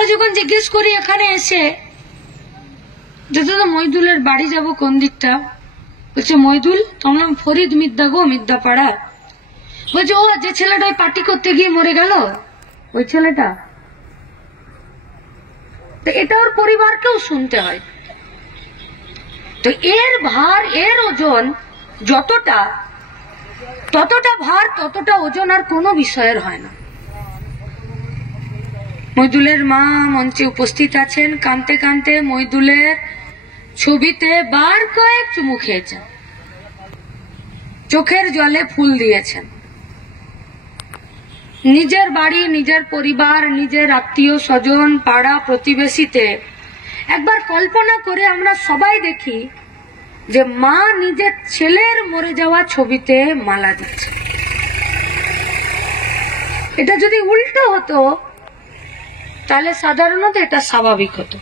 আমরা যখন জিজ্ঞেস করি এখানে এসে যে দাদা মইদুলের বাড়ি যাব কোন দিকটা, বলছে মইদুল, আমরা ফরিদ মিদ্দা গো, মিদ্দা পাড়া। বলছে ও যে ছেলেটা পার্টি করতে গিয়ে মরে গেল ওই ছেলেটা। তো এটা ওর পরিবারকেও শুনতে হয়। তো এর ভার, এর ওজন যতটা, ততটা ভার ততটা ওজন আর কোনো বিষয়ের হয় না। মইদুলের মা মঞ্চে উপস্থিত আছেন, কাঁদতে কাঁদতে মইদুলের ছবিতে বার কয়েক চুমু খেয়েছেন, চোখের জলে ফুল দিয়েছেন। নিজের বাড়ি, নিজের পরিবার, নিজের আত্মীয় স্বজন, পাড়া প্রতিবেশীতে একবার কল্পনা করে আমরা সবাই দেখি যে মা নিজের ছেলের মরে যাওয়া ছবিতে মালা দিচ্ছে। এটা যদি উল্টো হতো তাহলে সাধারণত এটা স্বাভাবিক হতো।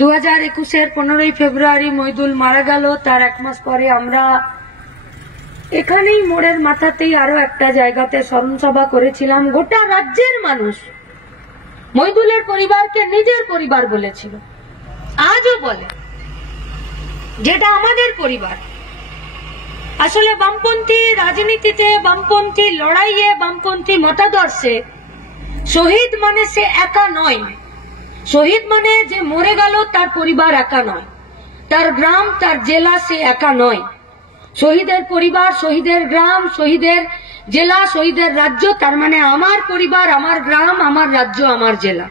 2021-এর 15ই ফেব্রুয়ারি মইদুল মারা গেল। তার এক মাস পরে আমরা এখানেই মোড়ের মাথাতেই আরো একটা জায়গাতে স্মরণ সভা করেছিলাম। গোটা রাজ্যের মানুষ মইদুলের পরিবারকে নিজের পরিবার বলেছিল, আজও বলে যেটা আমাদের পরিবার। আসলে বামপন্থী রাজনীতিতে, বামপন্থী লড়াইয়ে, বামপন্থী মতাদর্শে শহীদ মানে সে একা নয়। শহীদ মানে যে মরে গেল তার পরিবার একা নয়, তার গ্রাম, তার জেলা সে একা নয়। শহীদের পরিবার, শহীদের গ্রাম, শহীদের জেলা, শহীদের রাজ্য, তার মানে আমার পরিবার, আমার গ্রাম, আমার রাজ্য, আমার জেলা।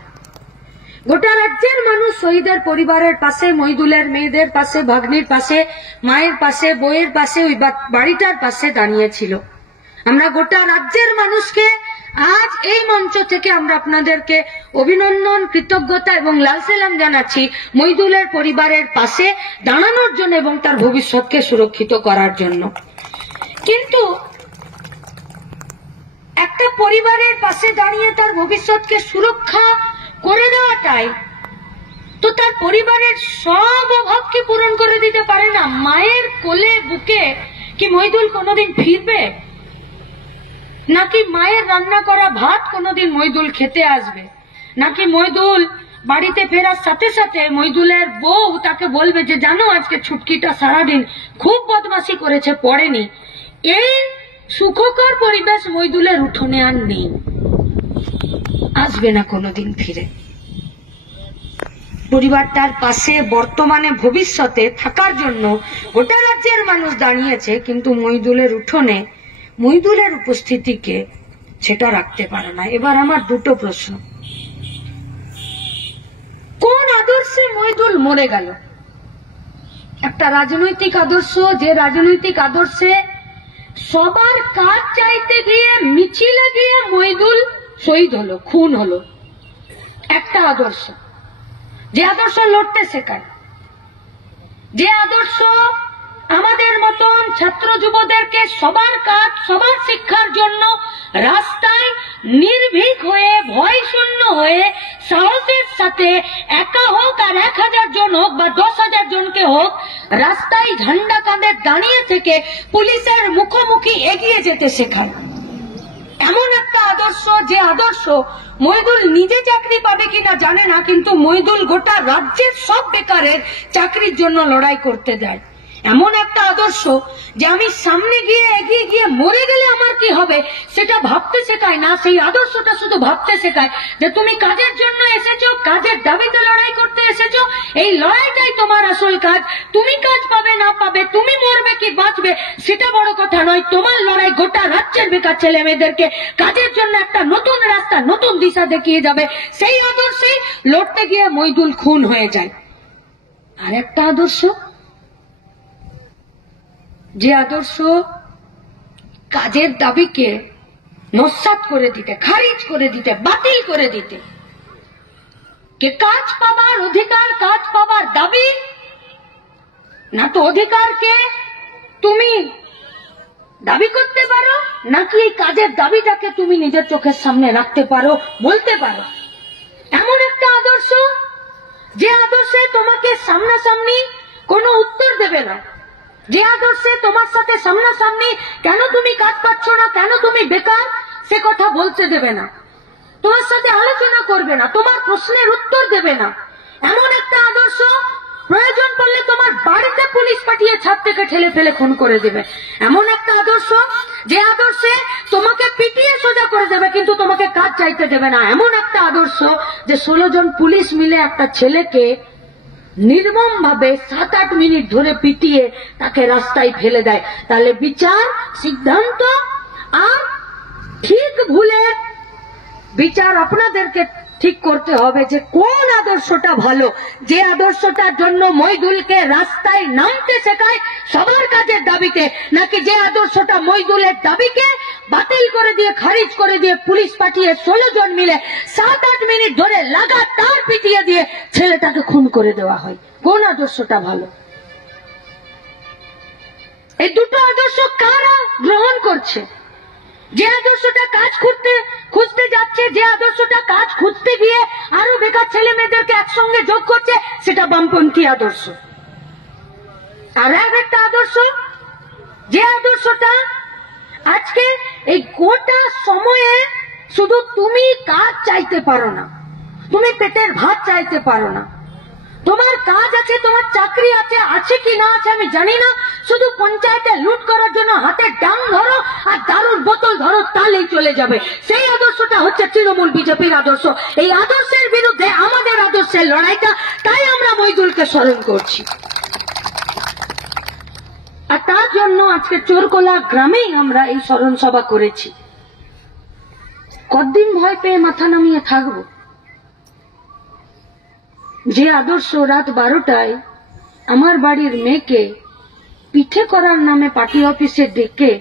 গোটা রাজ্যের মানুষ শহীদের পরিবারের পাশে, মইদুলের মেয়েদের পাশে, ভাগ্নির পাশে, মায়ের পাশে, বইয়ের পাশে, ওই বাড়িটার পাশে দাঁড়িয়েছিল। আমরা গোটা রাজ্যের মানুষকে আজ এই মঞ্চ থেকে আমরা আপনাদেরকে অভিনন্দন, কৃতজ্ঞতা এবং লাল সালাম জানাচ্ছি মইদুলের পরিবারের পাশে দাঁড়ানোর জন্য এবং তার ভবিষ্যৎকে সুরক্ষিত করার জন্য। কিন্তু একটা পরিবারের পাশে দাঁড়িয়ে তার ভবিষ্যৎকে সুরক্ষা করে দেওয়াটাই তো তার পরিবারের সব অভাবকে পূরণ করে দিতে পারে না। মায়ের কোলে বুকে কি মইদুল কোনোদিন ফিরবে? নাকি মায়ের রান্না করা ভাত কোনোদিন মইদুল খেতে আসবে? নাকি মইদুল বাড়িতে ফেরার সাথে সাথে মইদুলের বউ তাকে বলবে যে জানো আজকে ছুটকিটা সারাদিন খুব বদমাশি করেছে, পড়েনি? এই সুখকর পরিবেশ মইদুলের উঠোনে আর নেই, আসবে না কোনোদিন ফিরে। পরিবারটার পাশে বর্তমানে ভবিষ্যতে থাকার জন্য গোটা রাজ্যের মানুষ দাঁড়িয়েছে, কিন্তু মইদুলের উঠোনে মইদুলের উপস্থিতিকে সেটা রাখতে পারে না। এবার আমার দুটো প্রশ্ন, কোন আদর্শে মইদুল মরে গেল? একটা রাজনৈতিক আদর্শ, যে রাজনৈতিক আদর্শে সবার কাজ চাইতে গিয়ে মিছিলে গিয়ে মইদুল শহীদ হলো, খুন হলো। একটা আদর্শ, যে আদর্শ লড়তে শেখায়, যে আদর্শ আমাদের মতন ছাত্র যুবদেরকে সবার কাজ, সবার শিক্ষার জন্য রাস্তায় নির্ভীক হয়ে, ভয় শূন্য হয়ে, সাহসের সাথে একা হোক আর 1000 জন হোক বা 10,000 জনকে হোক, রাস্তায় ঝান্ডা কাঁধে দাঁড়িয়ে থেকে পুলিশের মুখোমুখি এগিয়ে যেতে শেখায়। এমন একটা আদর্শ, যে আদর্শ মইদুল নিজে চাকরি পাবে কিনা জানে না, কিন্তু মইদুল গোটা রাজ্যের সব বেকারের চাকরির জন্য লড়াই করতে যায়। এমন একটা আদর্শ যে আমি সামনে গিয়ে, এগিয়ে গিয়ে মরে গেলে আমার কি হবে সেটা ভাবতে শেখায় না। সেই আদর্শটা শুধু ভাবতে শেখায় যে তুমি কাজের জন্য এসেছো, কাজের দাবিতে লড়াই করতে এসেছো, এই লড়াইটাই তোমার আসল কাজ। তুমি কাজ পাবে না পাবে, তুমি মরবে কি বাঁচবে সেটা বড় কথা নয়। তোমার লড়াই গোটা রাজ্যের বেকার ছেলে মেয়েদেরকে কাজের জন্য একটা নতুন রাস্তা, নতুন দিশা দেখিয়ে যাবে। সেই আদর্শেই লড়তে গিয়ে মইদুল খুন হয়ে যায়। আর একটা আদর্শ, যে আদর্শ কাজের দাবিকে নস্যাৎ করে দিতে, খারিজ করে দিতে, বাতিল করে দিতে, কে কাজ পাবার অধিকার, কাজ পাবার দাবি না তো অধিকারকে তুমি দাবি করতে পারো, নাকি এই কাজের দাবিটাকে তুমি নিজের চোখের সামনে রাখতে পারো, বলতে পারো। এমন একটা আদর্শ, যে আদর্শে তোমাকে সামনাসামনি কোনো উত্তর দেবে না, যে আদর্শে তোমার সাথে সামনাসামনি কেন তুমি কাজ পাচ্ছ না, কেন তুমি বেকার সে কথা বলতে দেবে না। তোমার সাথে আলোচনা করবে না, তোমার প্রশ্নের উত্তর দেবে না। এমন একটা আদর্শ প্রয়োজন পড়লে তোমার বাড়িতে পুলিশ পাঠিয়ে ছাদ থেকে ঠেলে ফেলে খুন করে দেবে। এমন একটা আদর্শ যে আদর্শে তোমাকে পিটিয়ে সোজা করে দেবে কিন্তু তোমাকে কাজ চাইতে দেবে না। এমন একটা আদর্শ যে 16 জন পুলিশ মিলে একটা ছেলেকে নির্মম ভাবে 7-8 মিনিট ধরে পিটিয়ে তাকে রাস্তায় ফেলে দেয়। তাহলে বিচার, সিদ্ধান্ত আর ঠিক ভুলের বিচার আপনাদেরকে ঠিক করতে হবে যে কোন আদর্শটা ভালো, যে আদর্শটার জন্য মইদুলকে রাস্তায় নামতে শেখায় সবার কাজের দাবিতে, নাকি যে আদর্শটা মইদুলের দাবিকে বাতিল করে দিয়ে, খারিজ করে দিয়ে পুলিশ পাঠিয়ে 16 জন মিলে 7-8 মিনিট ধরে লাগাতার পিটিয়ে দিয়ে ছেলেটাকে খুন করে দেওয়া হয়। কোন আদর্শটা ভালো? এই দুটো আদর্শ কারা গ্রহণ করছে? যে আদর্শটা কাজ খুঁজতে যাচ্ছে, যে আদর্শটা কাজ খুঁজতে গিয়ে আরো বেকার ছেলে মেয়েদেরকে একসঙ্গে যোগ করছে, সেটা বামপন্থী আদর্শ। আর একটা আদর্শ, যে আদর্শটা আজকে এই গোটা সময়ে শুধু তুমি কাজ চাইতে পারো না, তুমি পেটের ভাত চাইতে পারো না, তোমার কাজ আছে, তোমার চাকরি আছে কি না আছে আমি জানি না, শুধু পঞ্চায়েতে লুট করার জন্য হাতে ডাং ধরো আর দারুর বোতল ধরো, তাহলেই চলে যাবে। সেই আদর্শটা হচ্ছে তৃণমূল বিজেপির আদর্শ। এই আদর্শের বিরুদ্ধে আমাদের আদর্শের লড়াইটা, তাই আমরা মইদুলকে স্মরণ করছি। আর তার জন্য আজকে চোরকোলা গ্রামেই আমরা এই স্মরণ সভা করেছি। কতদিন ভয় পেয়ে মাথা নামিয়ে থাকবো? যে আদর্শ রাত 12টায় আমার বাড়ির মেয়েকে পিঠে করার নামে পার্টি অফিসে ডেকে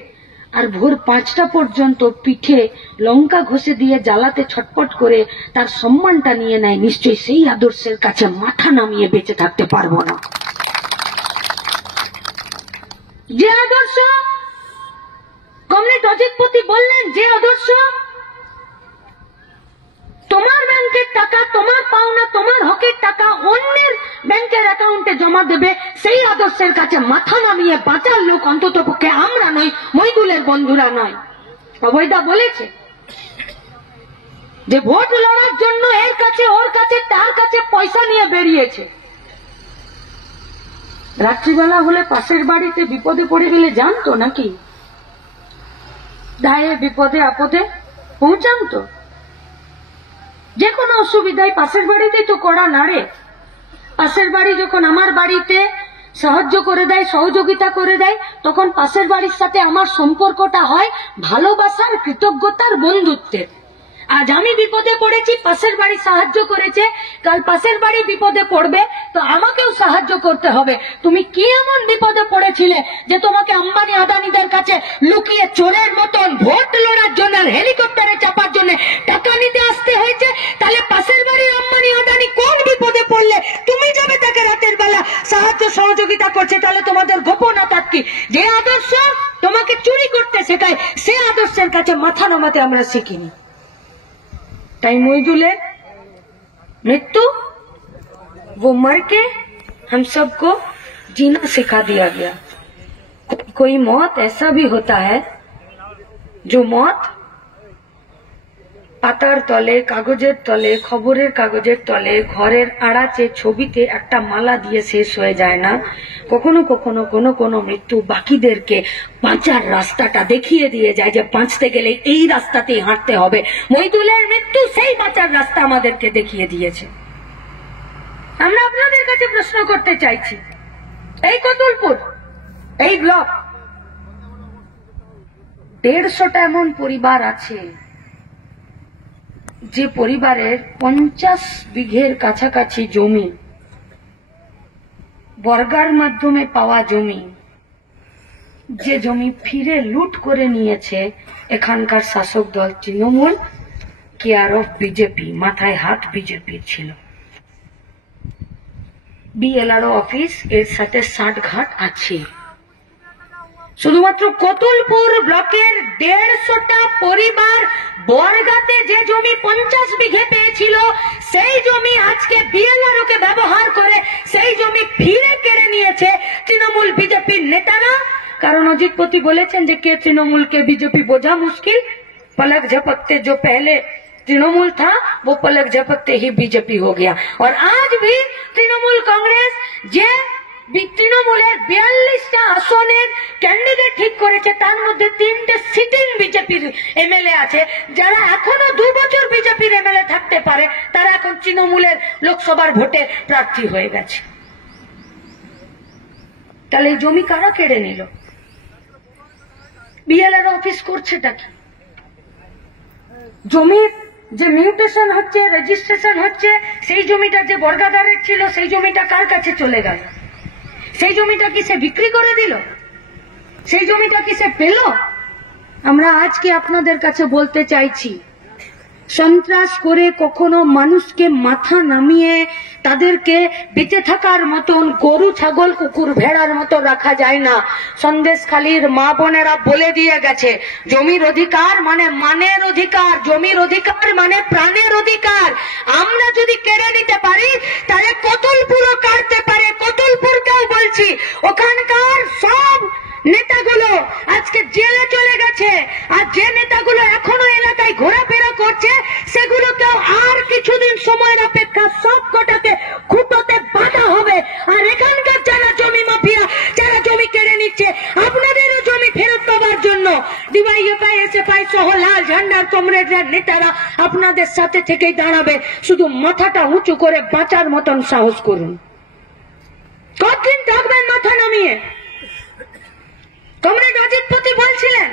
আর ভোর 5টা পর্যন্ত পিঠে লঙ্কা ঘষে দিয়ে জ্বালাতে ছটপট করে তার সম্মানটা নিয়ে নেয়, নিশ্চয়ই সেই আদর্শের কাছে মাথা নামিয়ে বেঁচে থাকতে পারবো না। যে আদর্শ কমরেড অজিতপতি বললেন, যে আদর্শ তোমার ব্যাংকের টাকা, তোমার পাওনা, তোমার হকের টাকা অন্যের ব্যাংকের অ্যাকাউন্টে জমা দেবে, সেই আদর্শের কাছে মাথা নামিয়ে বাঁচার লোক অন্তত পক্ষে আমরা নই, মইদুলের বন্ধুরা নয়। অভয়দা বলেছে যে ভোট লড়ার জন্য এর কাছে, ওর কাছে, তার কাছে পয়সা নিয়ে বেরিয়েছে। রাত্রিবেলা হলে পাশের বাড়িতে বিপদে পড়ে গেলে জানতো নাকি? দায়ে বিপদে আপদে পৌঁছান তো, যে কোনো অসুবিধায় পাশের বাড়িতেই তো কড়া নাড়ে। পাশের বাড়ি যখন আমার বাড়িতে সাহায্য করে দেয়, সহযোগিতা করে দেয়, তখন পাশের বাড়ির সাথে আমার সম্পর্কটা হয় ভালোবাসার, কৃতজ্ঞতার, বন্ধুত্বের। আজ আমি বিপদে পড়েছি, পাশের বাড়ি সাহায্য করেছে, কাল পাশের বাড়ি বিপদে পড়বে তো আমাকেও সাহায্য করতে হবে। তুমি কি এমন বিপদে পড়েছিলে যে তোমাকে আম্বানি আদানিদের কাছে লুকিয়ে চোরের মতন ভোট লড়ার জন্য আর হেলিকপ্টারে চাপার জন্য টাকা নিতে আসতে হয়েছে? তাহলে পাশের বাড়ির আম্বানি আদানি কোন বিপদে পড়লে তুমি যাবে তাকে রাতের বেলা সাহায্য সহযোগিতা করছে? তাহলে তোমাদের গোপনতা কি? যে আদর্শ তোমাকে চুরি করতে শেখায়, সে আদর্শের কাছে মাথা নামাতে আমরা শিখিনি। ताई मोइदुले मृत्यु वो मर के हम सबको जीना सिखा दिया गया। कोई मौत ऐसा भी होता है जो मौत পাতার তলে, কাগজের তলে, খবরের কাগজের তলে, ঘরের আড়াচে ছবিতে একটা মালা দিয়ে শেষ হয়ে যায় না। কখনো কখনো কোনো কোনো মৃত্যু বাকিদেরকে বাঁচার রাস্তাটা দেখিয়ে দিয়ে যায় যে বাঁচতে গেলে এই রাস্তাতেই হাঁটতে হবে। মইদুলের মৃত্যু সেই বাঁচার রাস্তা আমাদেরকে দেখিয়ে দিয়েছে। আমরা আপনাদের কাছে প্রশ্ন করতে চাইছি, এই কতুলপুর, এই ব্লক 150টা এমন পরিবার আছে যে পরিবারের 50 বিঘের কাছাকাছি জমি, বর্গার মাধ্যমে পাওয়া জমি, যে জমি ফিরে লুট করে নিয়েছে এখানকার শাসক দল তৃণমূল, কেয়ার অফ বিজেপি, মাথায় হাত বিজেপির ছিল। বিএলআরও অফিস এর সাথে 60 ঘাট আছে। শুধুমাত্র কতুলপুর ব্লকের 150টা পরিবার বর্গাতে যে জমি 50 বিঘে পেয়েছিল, সেই জমি আজকে বিএলআরও কে ব্যবহার করে সেই জমি ফিরে কেড়ে নিয়েছে তৃণমূল বিজেপির নেতারা। কারণ অজিতপতি বলেছেন যে কে তৃণমূল কে বিজেপি বোঝা মুশকিল, पलक झपकते जो पहले तृणमूल था वो पलक झपकते ही बीजेपी हो गया। और आज भी तृणमूल कांग्रेस যে তৃণমূলের 42টা আসনের ক্যান্ডিডেট ঠিক করেছে, তার মধ্যে 3টে সিটিং বিজেপির এমএলএ আছে। যারা এখনো 2 বছর বিজেপির এমএলএ থাকতে পারে তারা এখন তৃণমূলের লোকসভার ভোটে প্রার্থী হয়ে গেছে। তাহলে এই জমি কারা কেড়ে নিল? বিএলআর অফিস করছেটা কি? জমির যে মিউটেশন হচ্ছে, রেজিস্ট্রেশন হচ্ছে, সেই জমিটা যে বর্গাদারের ছিল সেই জমিটা কার কাছে চলে গেল? সেই জমিটা কি সে বিক্রি করে দিল? সেই জমিটা কি সে পেল? আমরা আজকে আপনাদের কাছে বলতে চাইছি, সন্ত্রাস করে কখনো মানুষকে মাথা নামিয়ে তাদেরকে বেঁচে থাকার মতন গরু ছাগল কুকুর ভেড়ার মতো রাখা যায় না। সন্দেশখালীর মা বোনেরা বলে দিয়ে গেছে, জমির অধিকার মানে মানের অধিকার, জমির অধিকার মানে প্রাণের অধিকার। আমরা যদি কেড়ে নিতে পারি তাহলে কতুলপুরও কাটতে পারে। কতুলপুরকেও বলছি, ওখানকার সব নেতাগুলো আজকে জেলে চলে গেছে, আর যে নেতাগুলো এখনো এলাকায় ঘোরাফেরা করছে সেগুলোকেও আর কিছুদিন সময়ের অপেক্ষা সব কটাকে খুঁটোতে বাঁধা হবে। আর এখানকার যারা জমি মাফিয়া, যারা জমি কেড়ে নিচ্ছে, আপনাদেরও জমি ফেরত পাওয়ার জন্য ডিওয়াইএফআই, এসএফআই সহ লাল ঝান্ডার কমরেডরা নেতারা আপনাদের সাথে থেকেই দাঁড়াবে। শুধু মাথাটা উঁচু করে বাঁচার মতন সাহস করুন। কতদিন থাকবেন মাথা নামিয়ে? কমরেড অজিতপতি বলছিলেন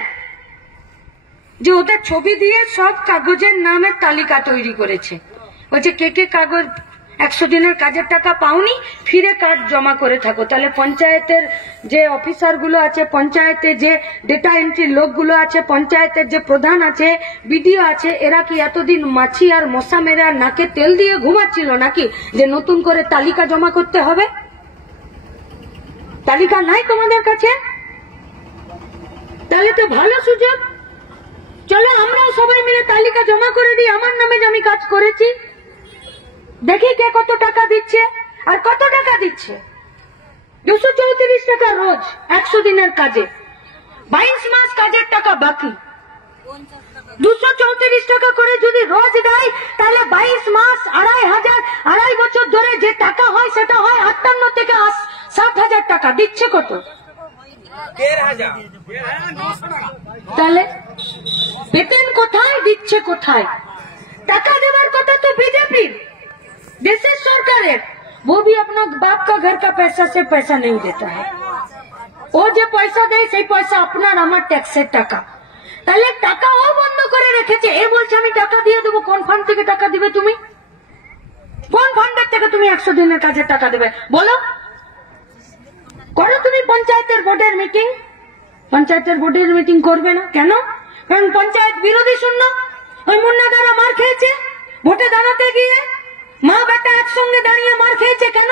যে ওদের ছবি দিয়ে সব কাগজের নামের তালিকা তৈরি করেছে। বলছে কে কে কাগজ 100 দিনের কাজের টাকা পাওনি, ফিরে কাজ জমা করে থাকো। তাহলে পঞ্চায়েতের যে অফিসার গুলো আছে, পঞ্চায়েতে যে ডেটা এন্ট্রির লোকগুলো আছে, পঞ্চায়েতের যে প্রধান আছে, বিডিও আছে, এরা কি এতদিন মাছি আর মশা মেরে আর নাকে তেল দিয়ে ঘুমাচ্ছিল নাকি যে নতুন করে তালিকা জমা করতে হবে? তালিকা নাই তোমাদের কাছে? তাহলে তো ভালো সুযোগ, চলো আমরাও সবাই মিলে তালিকা জমা করে দিই। আমার নামে যে আমি কাজ করেছি, দেখি কে কত টাকা দিচ্ছে আর কত টাকা দিচ্ছে। 234 টাকা রোজ 100 দিনের কাজে, 22 মাস কাজের টাকা বাকি। 234 টাকা করে যদি রোজ দেয় তাহলে 22 মাস 2,500 বছর ধরে যে টাকা হয় সেটা হয় 58 থেকে 60,000 টাকা। দিচ্ছে কত? 1,500। তাহলে বেতন কোথায় দিচ্ছে? কোথায় টাকা দেওয়ার কথা? তো बीजेपी देश सरकार वो भी अपना बाप का घर का पैसा से पैसा नहीं देता है। वो जो पैसा दे সেই পয়সা আপনার আমার ট্যাক্সের টাকা। তাহলে টাকা ও বন্ধ করে রেখেছে। এ বলছে আমি টাকা দিয়ে দেবো। কোন ফান্ড থেকে টাকা দিবে তুমি? কোন ফান্ডের থেকে তুমি 100 দিনের কাজের টাকা দেবে বলো? করো তুমি পঞ্চায়েতের বোর্ডের মিটিং। পঞ্চায়েতের বোর্ডের মিটিং করবে না কেন? কারণ পঞ্চায়েত বিরোধী শূন্য। ওই মুন্না দ্বারা মার খেয়েছে ভোটে দাঁড়াতে গিয়ে। মা বেটা একসঙ্গে দাঁড়িয়ে মার খেয়েছে কেন?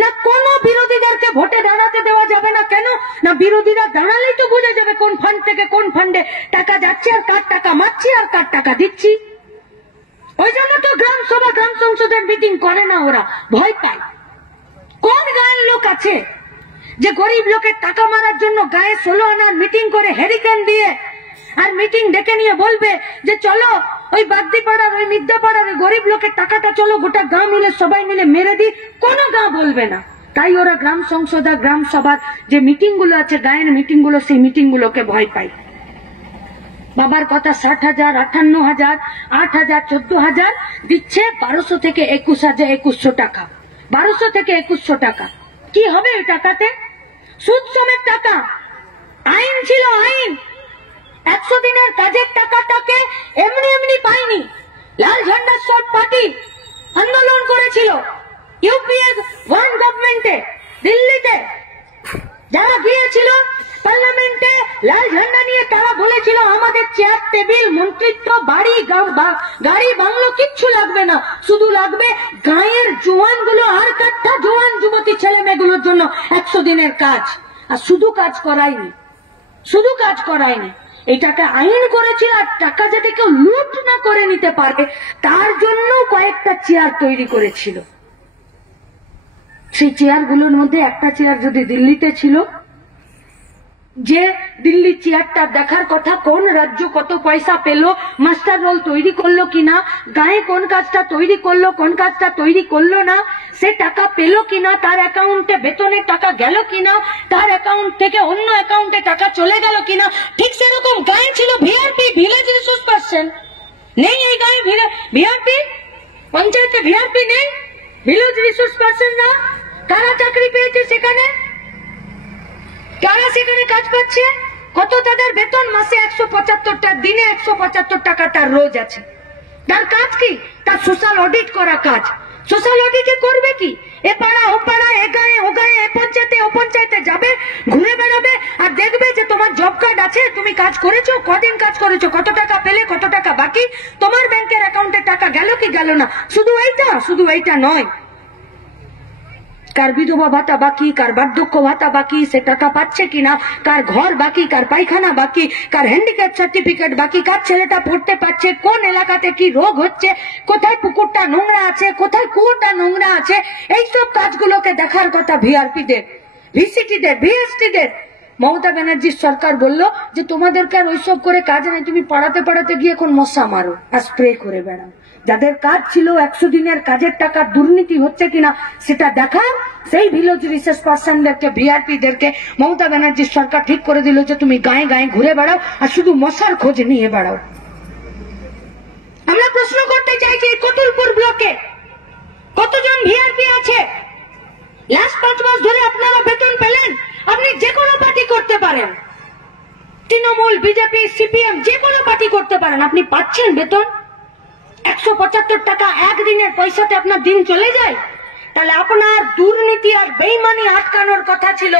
না কোন বিরোধীদেরকে ভোটে দাঁড়াতে দেওয়া যাবে না। কেন না বিরোধীরা দাঁড়ালেই তো বোঝা যাবে কোন ফান্ড থেকে কোন ফান্ডে টাকা যাচ্ছে আর কার টাকা মারছি আর কার টাকা দিচ্ছি। ওই জন্য তো গ্রাম সভা গ্রাম সংসদের মিটিং করে না, ওরা ভয় পায়। কোন গায়ের লোক আছে যে গরিব লোকের টাকা মারার জন্য গায়ে 16 আনার মিটিং করে হেরিকেন দিয়ে আর মিটিং ডেকে নিয়ে বলবে যে চলো ওই বাগদি পাড়ার ওই মিদ্যা পাড়ার গরিব লোকের টাকাটা চলো গোটা গাঁ মিলে সবাই মিলে মেরে দিই? কোন গাঁ বলবে না। তাই ওরা গ্রাম সংসদ গ্রাম সভার যে মিটিং গুলো আছে, গায়ের মিটিং গুলো, সেই মিটিং গুলোকে ভয় পায়। বাবার কথা 60,000, 58,000, 8,000, 14,000 দিচ্ছে। 1200 থেকে 21,000 টাকা। 1200 থেকে 2100 টাকা কি হবে ওই টাকাতে? সুদ সমেত টাকা। আইন ছিল আইন। 100 দিনের কাজের টাকাটাকে এমনি এমনি পাইনি। লাল ঝান্ডা সব পার্টি আন্দোলন করেছিল ইউপিএ 1 গভর্নমেন্টে, দিল্লিতে। যারা গিয়েছিল পার্লামেন্টে লাল ঝান্ডা নিয়ে, তারা বলেছিল আমাদের চেয়ার টেবিল মন্ত্রিত্ব বাড়ি গাড়ি বাংলো কিচ্ছু লাগবে না, শুধু লাগবে গায়ের জোয়ান গুলো আর কাঠা জোয়ান যুবতী ছেলে মেয়েগুলোর জন্য 100 দিনের কাজ। আর শুধু কাজ করায়নি, শুধু কাজ করায়নি, এটাকে আইন করেছিল। আর টাকা যাতে কেউ লুট না করে নিতে পারে তার জন্য কয়েকটা চেয়ার তৈরি করেছিল। সেই চেয়ার গুলোর মধ্যে একটা চেয়ার যদি দিল্লিতে ছিল, যে দিল্লি চেয়ারটা দেখার কথা, কোন রাজ্য কত পয়সা পেলো, মাস্টার রোল তৈরি করলো কিনা, গায়ে কোন কাজটা তৈরি করলো, কোন কাজটা তৈরি করলো না, সে টাকা পেলো কিনা, তার অ্যাকাউন্টে বেতনের টাকা গেল কিনা, তার অ্যাকাউন্ট থেকে অন্য অ্যাকাউন্টে টাকা চলে গেল কিনা। ঠিক সেরকম গায়ে ছিল ভিআরপি, ভিলেজ রিসোর্স পার্সন। নেই এই গায়ে ভিআরপি, পঞ্চায়েতে ভিআরপি নেই, ভিলেজ রিসোর্স পার্সন না। কারা চাকরি পেয়েছে সেখানে, কারা সেখানে কাজ পাচ্ছে, কত তাদের বেতন, মাসে 175টা, দিনে 175 টাকা তার রোজ আছে। তার কাজ কি, তার সোশ্যাল অডিট করা কাজ। সোশ্যাল অডিটে করবে কি, এ পাড়া ও পাড়া, এ গায়ে ও গায়ে, এ পঞ্চায়েতে ও পঞ্চায়েতে যাবে, ঘুরে বেড়াবে আর দেখবে যে তোমার জব কার্ড আছে, তুমি কাজ করেছো, কদিন কাজ করেছো, কত টাকা পেলে, কত টাকা বাকি, তোমার ব্যাংকের অ্যাকাউন্টে টাকা গেল কি গেল না। শুধু এইটা নয়, কার বিধবা ভাতা বাকি, কার বার্ধক্য ভাতা বাকি, সে টাকা পাচ্ছে কিনা, কার ঘর বাকি, কার পায়খানা বাকি, কার হ্যান্ডিক্যাপ সার্টিফিকেট বাকি, কার ছেলেটা পড়তে পারছে, কোন এলাকাতে কি রোগ হচ্ছে, কোথায় পুকুরটা নোংরা আছে, কোথায় কুয়োটা নোংরা আছে, এইসব কাজগুলোকে দেখার কথা ভিআরপিদের, ভিসিটিদের, ভিএসটিদের। মমতা ব্যানার্জির সরকার বললো যে তোমাদেরকে আর ওইসব করে কাজ নেই, তুমি পাড়াতে পাড়াতে গিয়ে এখন মশা মারো আর স্প্রে করে বেড়াও। যাদের কাজ ছিল 100 দিনের কাজের টাকা দুর্নীতি হচ্ছে কিনা সেটা দেখা, সেই ভিলেজ রিসোর্স পার্সনদেরকে, ভিআরপিদেরকে মমতা ব্যানার্জির সরকার ঠিক করে দিল যে তুমি গায়ে গায়ে ঘুরে বেড়াও আর শুধু মশার খোঁজ নিয়ে বেড়াও। আমরা প্রশ্ন করতে চাইছি, কতুলপুর ব্লকে কতজন ভিআরপি আছে? লাস্ট 5 মাস ধরে আপনারা বেতন পেলেন। আপনি যে কোনো পার্টি করতে পারেন, তৃণমূল, বিজেপি, সিপিএম, যে কোনো পার্টি করতে পারেন, আপনি পাচ্ছেন বেতন 175 টাকা একদিনের পয়সাতে আপনার দিন চলে যায়। তাহলে আপনার দুর্নীতি আর বেইমানি আটকানোর কথা ছিল,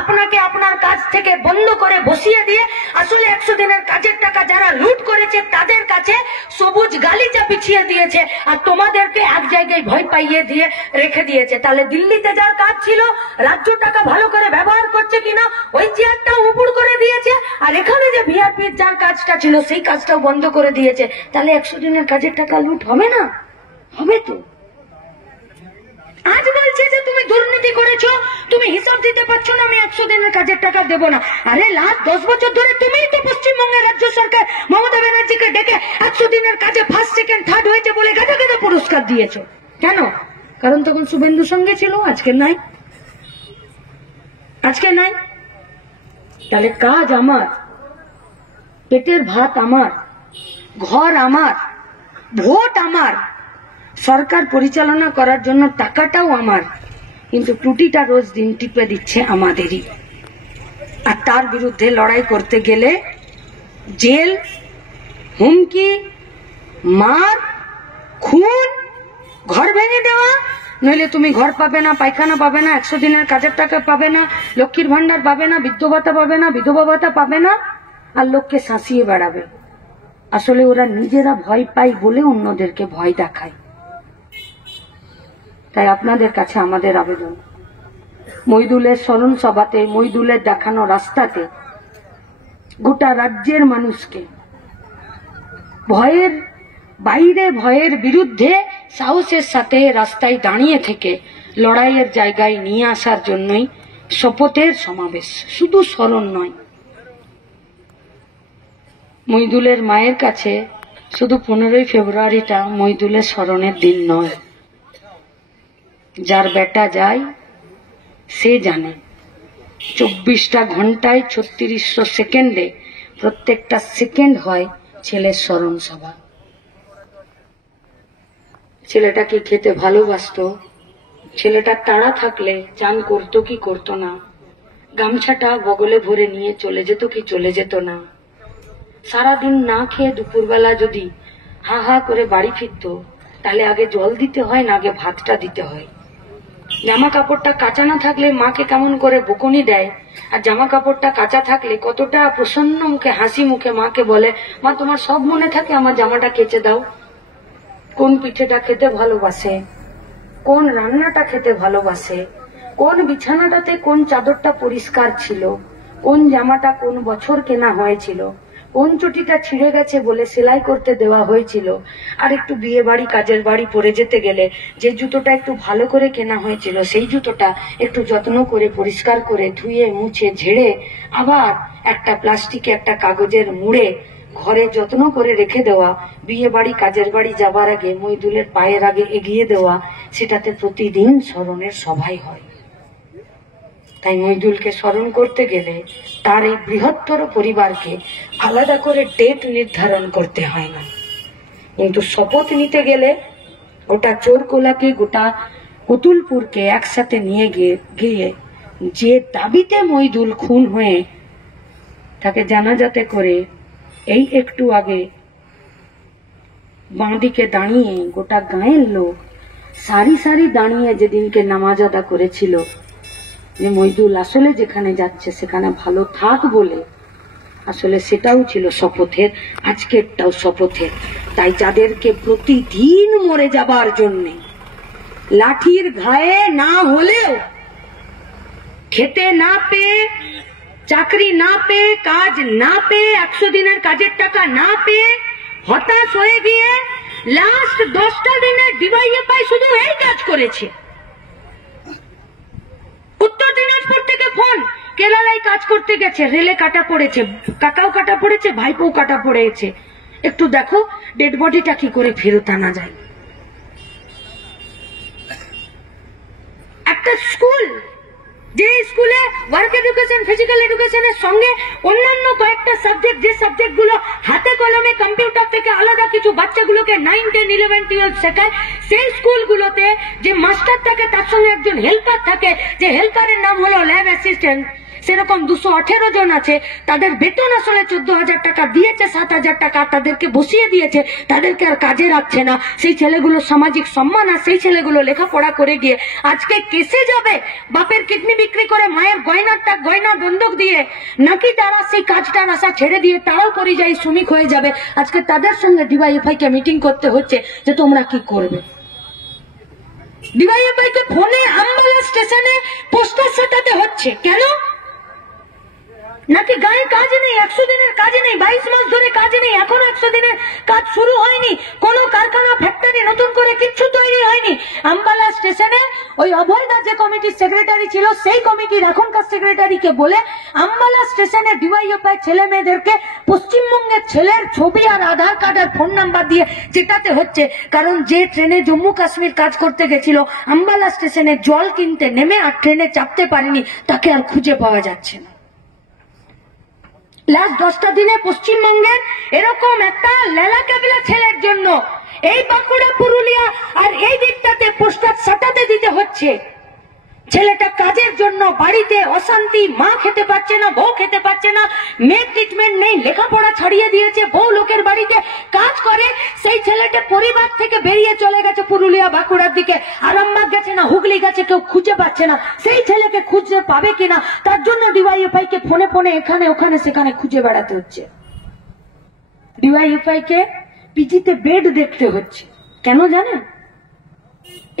আপনাকে আপনার কাজ থেকে বন্ধ করে বসিয়ে দিয়ে আসলে 100 দিনের কাজের টাকা যারা লুট করেছে তাদের কাছে সবুজ গালিচা পিছিয়ে দিয়েছে আর তোমাদেরকে এক জায়গায় ভয় পাইয়ে দিয়ে রেখে দিয়েছে। তাহলে দিল্লিতে যার কাজ ছিল, রাজ্য টাকা ভালো করে ব্যবহার করছে কিনা, ওই চেয়ারটাও উপুড় করে দিয়েছে, আর এখানে যে ভিআরপির যার কাজটা ছিল সেই কাজটাও বন্ধ করে দিয়েছে। তাহলে 100 দিনের কাজের টাকা লুট হবে না? হবে তো। আজ বলছে যে তুমি দুর্নীতি করেছো, তুমি হিসাব দিতে পারছো না, আমি 100 দিনের কাজের টাকা দেবো না। আরে লাস্ট 10 বছর ধরে তুমিই তো পশ্চিমবঙ্গের রাজ্য সরকার মমতা ব্যানার্জিকে ডেকে 100 দিনের কাজে ফার্স্ট, সেকেন্ড, থার্ড হয়েছে বলে গাদা গাদা পুরস্কার দিয়েছো। কেন? কারণ তখন শুভেন্দু সঙ্গে ছিল, আজকে নাই, আজকে নাই। তাহলে কাজ আমার, পেটের ভাত আমার, ঘর আমার, ভোট আমার, সরকার পরিচালনা করার জন্য টাকাটাও আমার, কিন্তু ত্রুটিটা রোজ দিন টিপে দিচ্ছে আমাদেরই। আর তার বিরুদ্ধে লড়াই করতে গেলে জেল, হুমকি, মার, খুন, ঘর ভেঙে দেওয়া, নইলে তুমি ঘর পাবে না, পায়খানা পাবে না, 100 দিনের কাজের টাকা পাবে না, লক্ষ্মীর ভান্ডার পাবে না, বৃদ্ধ ভাতা পাবে না, বিধবা ভাতা পাবে না, আর লোককে শাসিয়ে বেড়াবে। আসলে ওরা নিজেরা ভয় পায় বলে অন্যদেরকে ভয় দেখায়। তাই আপনাদের কাছে আমাদের আবেদন, মইদুলের স্মরণ সভাতে, মইদুলের দেখানো রাস্তাতে গোটা রাজ্যের মানুষকে ভয়ের বাইরে, ভয়ের বিরুদ্ধে সাহসের সাথে রাস্তায় দাঁড়িয়ে থেকে লড়াইয়ের জায়গায় নিয়ে আসার জন্যই শপথের সমাবেশ, শুধু স্মরণ নয়। মইদুলের মায়ের কাছে শুধু 15ই ফেব্রুয়ারিটা মইদুলের স্মরণের দিন নয়। যার বেটা যায় সে জানে 24টা ঘন্টায় 3600 সেকেন্ডে প্রত্যেকটা সেকেন্ড হয় ছেলের স্মরণ সভা। ছেলেটা কি খেতে ভালোবাসতো, ছেলেটার তাড়া থাকলে চান করতো কি করতো না, গামছাটা বগলে ভরে নিয়ে চলে যেত কি চলে যেত না, সারাদিন না খেয়ে দুপুরবেলা যদি হা হা করে বাড়ি ফিরতো তাহলে আগে জল দিতে হয় না আগে ভাতটা দিতে হয়। জামা কাপড়টা কাঁচা না থাকলে মাকে কেমন করে বকুনি দেয়, আর জামা কাপড়টা কাঁচা থাকলে কতটা প্রসন্ন মুখে, হাসি মুখে মাকে বলে, মা তোমার সব মনে থাকে, আমার জামাটা কেচে দাও। কোন পিঠেটা খেতে ভালোবাসে, কোন রান্নাটা খেতে ভালোবাসে, কোন বিছানাটাতে কোন চাদরটা পরিষ্কার ছিল, কোন জামাটা কোন বছর কেনা হয়েছিল, পঞ্চটিটা ছিঁড়ে গেছে বলে সেলাই করতে দেওয়া হয়েছিল। আর একটু বিয়ে বাড়ি কাজের বাড়ি পরে যেতে গেলে যে জুতোটা একটু ভালো করে কেনা হয়েছিল সেই জুতোটা একটু যত্ন করে পরিষ্কার করে ধুয়ে মুছে ঝেড়ে আবার একটা প্লাস্টিকে একটা কাগজের মুড়ে ঘরে যত্ন করে রেখে দেওয়া, বিয়ে বাড়ি কাজের বাড়ি যাবার আগে মইদুলের পায়ের আগে এগিয়ে দেওয়া, সেটাতে প্রতিদিন স্মরণের সভাই হয়। তাই মইদুলকে স্মরণ করতে গেলে তার এই বৃহত্তর পরিবারকে আলাদা করে ডেট নির্ধারণ করতে হয় না, কিন্তু শপথ নিতে গেলে গোটা চোরকোলাকে গোটা অতুলপুরকে একসাথে নিয়ে গিয়ে যে দাবিতে মইদুল খুন হয়ে তাকে জানাজাতে করে এই একটু আগে বাঁদিকে দাঁড়িয়ে গোটা গাঁয়ের লোক সারি সারি দাঁড়িয়ে যেদিনকে নামাজ আদা করেছিল যে মইদুল আসলে যেখানে যাচ্ছে সেখানে ভালো থাক বলে, আসলে সেটাও ছিল শপথের, আজকেরটাও শপথের। তাই যাদেরকে প্রতিদিন মরে যাবার জন্যে লাঠির ঘায়ে না হলেও খেতে না পেয়ে, চাকরি না পেয়ে, কাজ না পেয়ে, 100 দিনের কাজের টাকা না পেয়ে হতাশ হয়ে গিয়ে লাস্ট 10টা দিনের ডিওয়াইএফআই শুধু এই কাজ করেছে। উত্তর দিনাজপুর থেকে ফোন, কেরালায় কাজ করতে গেছে, রেলে কাটা পড়েছে, কাকাও কাটা পড়েছে, ভাইপোও কাটা পড়েছে, একটু দেখো ডেড বডিটা কি করে ফেরত আনা যায়। একটা স্কুল, যে স্কুলে ওয়ার্ক এডুকেশন, ফিজিক্যাল এডুকেশনের সঙ্গে অন্যান্য কয়েকটা সাবজেক্ট, যে সাবজেক্ট গুলো হাতে কলমে কম্পিউটার থেকে আলাদা কিছু বাচ্চাগুলোকে 9, 10, 11, 12 শেখায়, সেই স্কুলগুলোতে যে মাস্টার থাকে তার সঙ্গে একজন হেল্পার থাকে, যে হেল্পারের নাম হলো ল্যাব অ্যাসিস্ট্যান্ট, সেরকম 218 জন আছে। তাদের বেতন আসলে 14,000 টাকা দিয়েছে, 7,000 টাকা তাদেরকে বসিয়ে দিয়েছে, তাদেরকে আর কাজে রাখছে না। সেই ছেলেগুলো সামাজিক সম্মান, আর সেই ছেলেগুলো লেখাপড়া করে গিয়ে আজকে কেসে যাবে বাপের কিডনি বিক্রি করে, মায়ের গয়না বন্ধক দিয়ে, নাকি তারা সেই কাজটার আশা ছেড়ে দিয়ে তারাও পরিযায়ী শ্রমিক হয়ে যাবে। আজকে তাদের সঙ্গে ডিওয়াইএফআই কে মিটিং করতে হচ্ছে যে তোমরা কি করবে। ডিওয়াইএফআই কে ফোনে আম্বালা স্টেশনে পোস্টার সাটাতে হচ্ছে কেন? নাকি গায়ে কাজ নেই, 100 দিনের কাজ নেই, 22 মাস ধরে কাজ নেই, এখনো 100 দিনের কাজ শুরু হয়নি, কোন কারখানা ফ্যাক্টরি নতুন করে কিচ্ছু তৈরি হয়নি। আম্বালা স্টেশনে ওই অভয় দা যে কমিটির সেক্রেটারি ছিল, সেই কমিটির এখনকার সেক্রেটারিকে বলে আম্বালা স্টেশনে ডিওয়াইএফআই ছেলে মেয়েদেরকে পশ্চিমবঙ্গের ছেলের ছবি আর আধার কার্ড আর ফোন নাম্বার দিয়ে যেটাতে হচ্ছে। কারণ যে ট্রেনে জম্মু কাশ্মীর কাজ করতে গেছিল, আম্বালা স্টেশনে জল কিনতে নেমে আর ট্রেনে চাপতে পারেনি, তাকে আর খুঁজে পাওয়া যাচ্ছে না। লাস্ট 10টা দিনে পশ্চিমবঙ্গের এরকম একটা লেলা কেবলা ছেলের জন্য এই বাঁকুড়া, পুরুলিয়া আর এই দিকটাতে পোস্টার সাটাতে দিতে হচ্ছে। ছেলেটা কাজের জন্য বাড়িতে অশান্তি, মা খেতে পাচ্ছে না, বউ খেতে পাচ্ছে না, মেয়ের ট্রিটমেন্ট নেই, লেখাপড়া ছাড়িয়ে দিয়েছে, বউ লোকের বাড়িতে কাজ করে, সেই ছেলেটা পরিবার থেকে বেরিয়ে চলে গেছে পুরুলিয়া বাঁকুড়ার দিকে, আরামবাগ গেছে না হুগলি গেছে, কেউ খুঁজে পাচ্ছে না। সেই ছেলেকে খুঁজে পাবে কিনা তার জন্য ডিওয়াইএফআই কে ফোনে ফোনে এখানে ওখানে সেখানে খুঁজে বেড়াতে হচ্ছে। ডিওয়াইএফআই কে পিজিতে বেড দেখতে হচ্ছে কেন জানেন?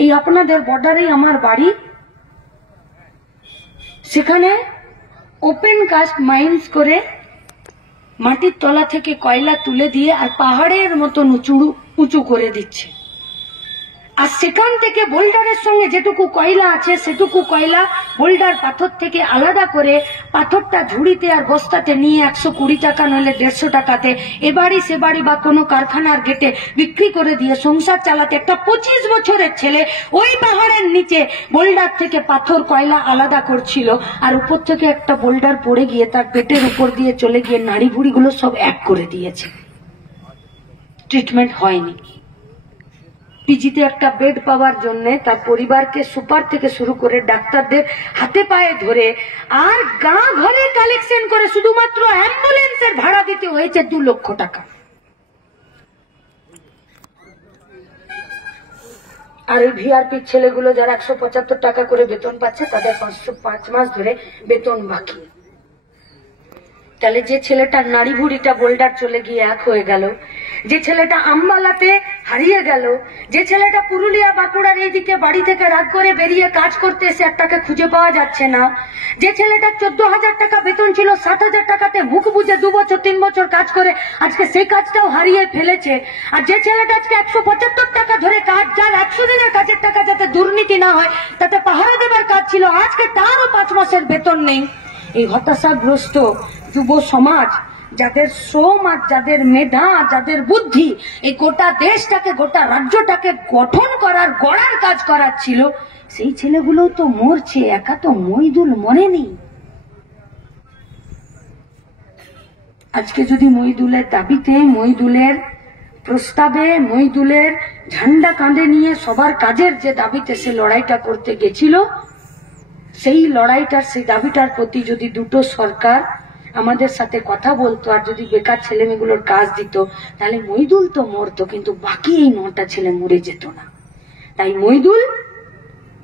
এই আপনাদের বর্ডারেই আমার বাড়ি, সেখানে ওপেন কাস্ট মাইন্স করে মাটির তলা থেকে কয়লা তুলে দিয়ে আর পাহাড়ের মতন উঁচু করে দিচ্ছে, আর সেখান থেকে বোল্ডারের সঙ্গে যেটুকু কয়লা আছে সেটুকু কয়লা বোল্ডার পাথর থেকে আলাদা করে পাথরটা ঝুড়িতে আর বস্তাতে নিয়ে 120 টাকা নইলে 150 টাকাতে এ বাড়ি সে বাড়ি বা কোনো কারখানার গেটে বিক্রি করে দিয়ে সংসার চালাতে একটা 25 বছরের ছেলে ওই পাহাড়ের নিচে বোল্ডার থেকে পাথর কয়লা আলাদা করছিল, আর উপর থেকে একটা বোল্ডার পড়ে গিয়ে তার পেটের উপর দিয়ে চলে গিয়ে নাড়ি ভুড়িগুলো সব এক করে দিয়েছে, ট্রিটমেন্ট হয়নি। পিজিতে একটা বেড পাওয়ার জন্য তার পরিবারকে সুপার থেকে শুরু করে ডাক্তারদের হাতে পায়ে ধরে আর গাঁ ঘরে কালেকশন করে শুধুমাত্র অ্যাম্বুলেন্সের ভাড়া দিতে হয়েছে 2 লক্ষ টাকা। আর এই ভিআরপি ছেলেগুলো যারা 175 টাকা করে বেতন পাচ্ছে তাদের 5 মাস ধরে বেতন বাকি। তাহলে যে ছেলেটার নাড়ি ভুড়িটা বোল্ডার চলে গিয়ে এক হয়ে গেল, যে ছেলেটা আম্বালাতে হারিয়ে গেল, যে ছেলেটা পুরুলিয়া বাঁকুড়ার এইদিকে বাড়ি থেকে রাত করে বেরিয়ে কাজ করতে এসে একটাকে খুঁজে পাওয়া যাচ্ছে না, যে ছেলেটা 14,000 টাকা বেতন ছিল 7,000 টাকাতে মুখ বুঝে 2 বছর 3 বছর কাজ করে আজকে সেই কাজটাও হারিয়ে ফেলেছে, আর যে ছেলেটা আজকে 175 টাকা ধরে কাজ, যার 100 দিনের কাজের টাকা যাতে দুর্নীতি না হয় তাতে পাহারা দেবার কাজ ছিল, আজকে তারও 5 মাসের বেতন নেই। এই হতাশাগ্রস্ত যুব সমাজ, যাদের শ্রম আর যাদের মেধা, যাদের বুদ্ধি এই গোটা দেশটাকে গোটা রাজ্যটাকে গঠন করার গড়ার কাজ করার ছিল, সেই ছেলেগুলো তো মরছে, একা তো মইদুল মরেনি। আজকে যদি মইদুলের দাবিতে, মইদুলের প্রস্তাবে, মইদুলের ঝান্ডা কাঁধে নিয়ে সবার কাজের যে দাবিতে সে লড়াইটা করতে গেছিল, সেই লড়াইটার সেই দাবিটার প্রতি যদি দুটো সরকার আমাদের সাথে কথা বলতো আর যদি বেকার ছেলে মেয়েগুলোর কাজ দিত, তাহলে মইদুল তো মরতো, কিন্তু বাকি এই 9টা ছেলে মরে যেত না। তাই মইদুল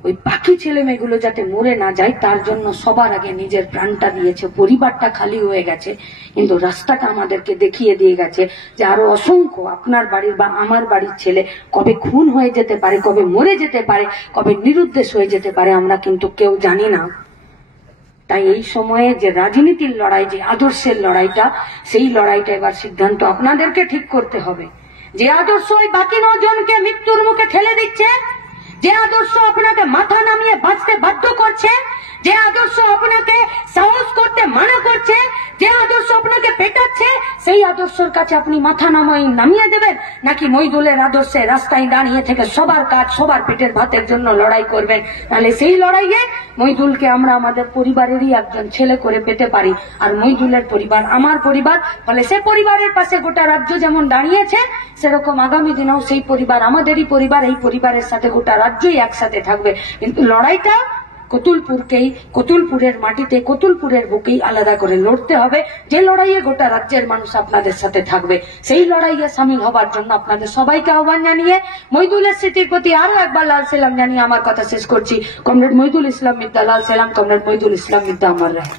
ওই বাকি ছেলে মেয়েগুলো যাতে মরে না যায় তার জন্য সবার আগে নিজের প্রাণটা দিয়েছে। পরিবারটা খালি হয়ে গেছে, কিন্তু রাস্তাটা আমাদেরকে দেখিয়ে দিয়ে গেছে যে আরো অসংখ্য আপনার বাড়ির বা আমার বাড়ির ছেলে কবে খুন হয়ে যেতে পারে, কবে মরে যেতে পারে, কবে নিরুদ্দেশ হয়ে যেতে পারে, আমরা কিন্তু কেউ জানি না। তাই এই সময়ে যে রাজনীতির লড়াই, যে আদর্শের লড়াইটা, সেই লড়াইটা এবার সিদ্ধান্ত আপনাদেরকে ঠিক করতে হবে। যে আদর্শ ওই বাকি 9 জনকে মৃত্যুর মুখে ঠেলে দিচ্ছে, যে আদর্শ আপনাকে মাথা নামিয়ে বাঁচতে বাধ্য করছে, যে আদর্শ আপনাকে সাহস করতে মানা করছে, যে আদর্শ আপনাকে পেটাচ্ছে, সেই আদর্শের কাছে আপনি মাথা নামিয়ে দেবেন, নাকি মইদুলের আদর্শে রাস্তায় দাঁড়িয়ে থেকে সবার কাজ, সবার পেটের ভাতের জন্য লড়াই করবেন? তাহলে সেই লড়াইয়ে মইদুলকে আমরা আমাদের পরিবারেরই একজন ছেলে করে পেতে পারি, আর মইদুলের পরিবার আমার পরিবার, ফলে সে পরিবারের পাশে গোটা রাজ্য যেমন দাঁড়িয়েছে, সেরকম আগামী দিনেও সেই পরিবার আমাদেরই পরিবার, এই পরিবারের সাথে গোটা রাজ্যই একসাথে থাকবে। কিন্তু লড়াইটা কতুলপুরের মাটিতে, কতুলপুরের বুকেই আলাদা করে লড়তে হবে, যে লড়াইয়ে গোটা রাজ্যের মানুষ আপনাদের সাথে থাকবে। সেই লড়াইয়ে সামিল হবার জন্য আপনাদের সবাইকে আহ্বান জানিয়ে মইদুলের স্মৃতির প্রতি আরো একবার লাল সালাম জানিয়ে আমার কথা শেষ করছি। কমরেড মইদুল ইসলাম মিদ্দা, লাল সালাম। কমরেড মইদুল ইসলাম মিদ্দা, আমার রায়।